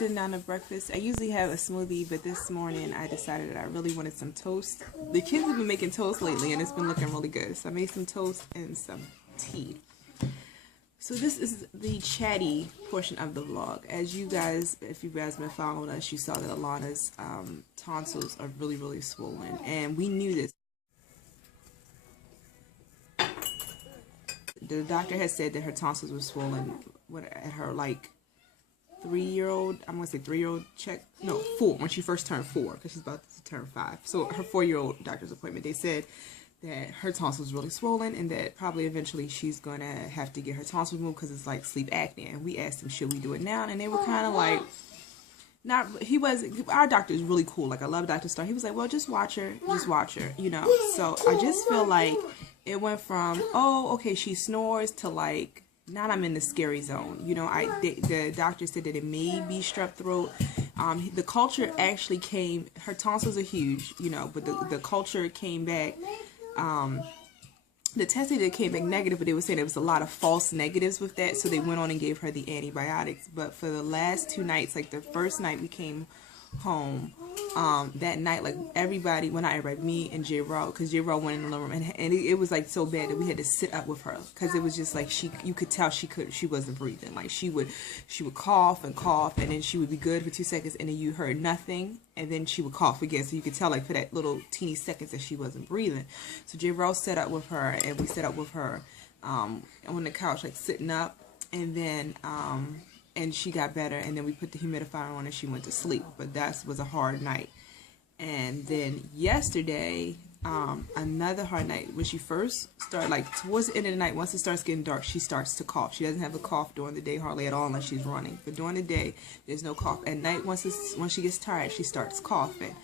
sitting down to breakfast. I usually have a smoothie, but this morning I decided that I really wanted some toast. The kids have been making toast lately, and it's been looking really good. So I made some toast and some tea. So this is the chatty portion of the vlog. As you guys, if you guys have been following us, you saw that Alana's tonsils are really, really swollen. And we knew this. The doctor had said that her tonsils were swollen at her, like, 3-year-old, I'm going to say 3-year-old check. No, 4, when she first turned 4, because she's about to turn 5. So her 4-year-old doctor's appointment, they said that her tonsils really swollen and that probably eventually she's going to have to get her tonsils removed because it's like sleep apnea. And we asked them, should we do it now? And they were kind of like, our doctor is really cool. Like, I love Dr. Starr. He was like, well, just watch her, you know. So I just feel like it went from, oh, okay, she snores, to like, now I'm in the scary zone. You know, the doctor said that it may be strep throat. The culture actually came, her tonsils are huge, you know, but the culture came back. The testing that came back negative, but they were saying there was a lot of false negatives with that, so they went on and gave her the antibiotics. But for the last 2 nights, like the first night we came home, that night, like everybody, well, not everybody, me and J-Raw, because J-Raw went in the living room, and it was like so bad that we had to sit up with her, because it was just like you could tell she wasn't breathing. Like she would cough and cough, and then she would be good for 2 seconds, and then you heard nothing, and then she would cough again. So you could tell, like, for that little teeny seconds that she wasn't breathing. So J-Raw sat up with her, and we sat up with her on the couch, like sitting up, and then and she got better, and then we put the humidifier on and she went to sleep. But that was a hard night. And then yesterday, another hard night. When she first started, like towards the end of the night, once it starts getting dark, she starts to cough. She doesn't have a cough during the day hardly at all unless she's running. But during the day, there's no cough. At night, once she gets tired, she starts coughing.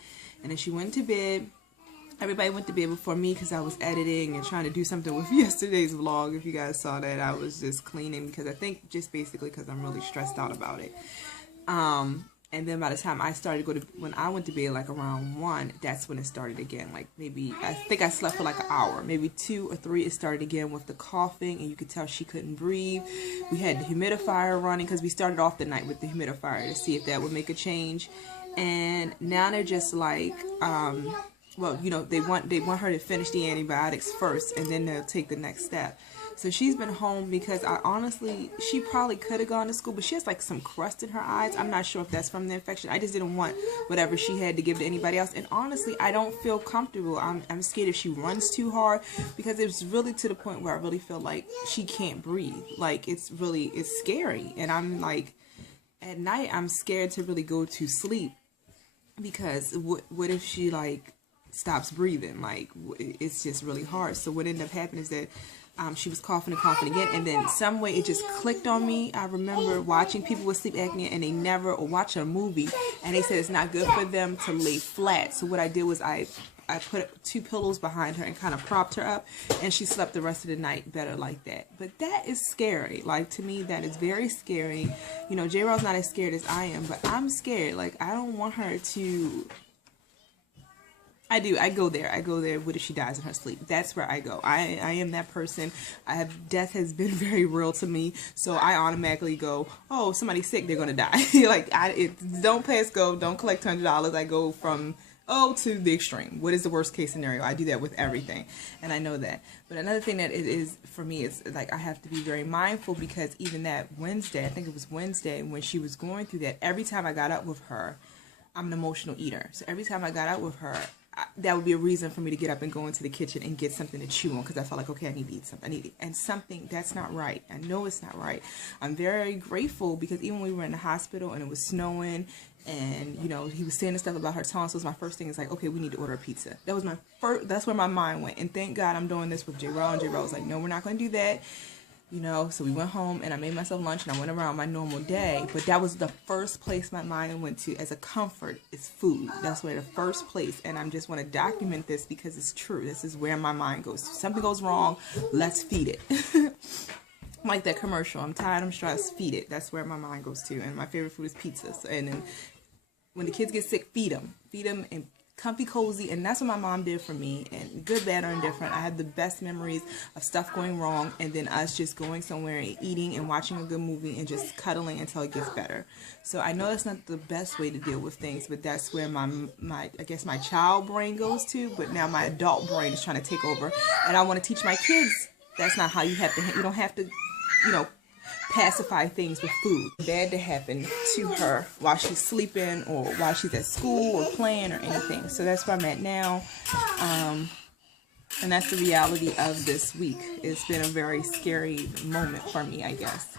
And then she went to bed. Everybody went to bed before me because I was editing and trying to do something with yesterday's vlog. If you guys saw that, I was just cleaning because I think just basically because I'm really stressed out about it. And then by the time I started when I went to bed, like around 1, that's when it started again. Like maybe, I think I slept for like an hour, maybe 2 or 3, it started again with the coughing, and you could tell she couldn't breathe. We had the humidifier running because we started off the night with the humidifier to see if that would make a change. And now they're just like, well, you know, they want her to finish the antibiotics first, and then they'll take the next step. So she's been home because she probably could have gone to school, but she has like some crust in her eyes. I'm not sure if that's from the infection. I just didn't want whatever she had to give to anybody else. And honestly, I don't feel comfortable. I'm scared if she runs too hard, because it's really to the point where I really feel like she can't breathe. Like it's scary. And I'm like, at night, I'm scared to really go to sleep, because what if she like stops breathing? Like, it's just really hard. So what ended up happening is that she was coughing and coughing again, and then some way it just clicked on me. I remember watching people with sleep apnea, and they never, or watch a movie, and they said it's not good for them to lay flat. So what I did was I put 2 pillows behind her and kind of propped her up, and she slept the rest of the night better like that. But that is scary. Like, to me, that is very scary. You know, J-Raw's not as scared as I am, but I'm scared. Like, I don't want her to... I go there. What if she dies in her sleep? That's where I go. I am that person. Death has been very real to me. So I automatically go, oh, somebody's sick, they're going to die. Like, don't pass go, don't collect $100. I go from, to the extreme. What is the worst case scenario? I do that with everything. And I know that. But another thing that it is for me is, like, I have to be very mindful, because even that Wednesday, I think it was Wednesday, when she was going through that, every time I got up with her, I'm an emotional eater. So every time I got out with her, that would be a reason for me to get up and go into the kitchen and get something to chew on, because I felt like, okay, I need to eat something. And something that's not right. I know it's not right. I'm very grateful, because even when we were in the hospital and it was snowing, and you know, he was saying stuff about her tonsils, my first thing is like, okay, we need to order a pizza. That was that's where my mind went. And thank God I'm doing this with J-Raw, and J-Raw was like, no, we're not going to do that. You know, so we went home, and I made myself lunch, and I went around my normal day. But that was the first place my mind went to as a comfort, is food. That's where the first place. And I just want to document this, because it's true. This is where my mind goes. If something goes wrong, let's feed it. Like that commercial, I'm tired, I'm stressed, feed it. That's where my mind goes to. And my favorite food is pizza. So, and then when the kids get sick, feed them. Feed them and comfy, cozy, and that's what my mom did for me. And good, bad, or indifferent, I have the best memories of stuff going wrong and then us just going somewhere and eating and watching a good movie and just cuddling until it gets better. So I know that's not the best way to deal with things, but that's where my I guess my child brain goes to, but now my adult brain is trying to take over, and I want to teach my kids that's not how you have to, you don't have to, you know, pacify things with food. Bad to happen to her while she's sleeping or while she's at school or playing or anything. So that's where I'm at now. And that's the reality of this week. It's been a very scary moment for me, I guess.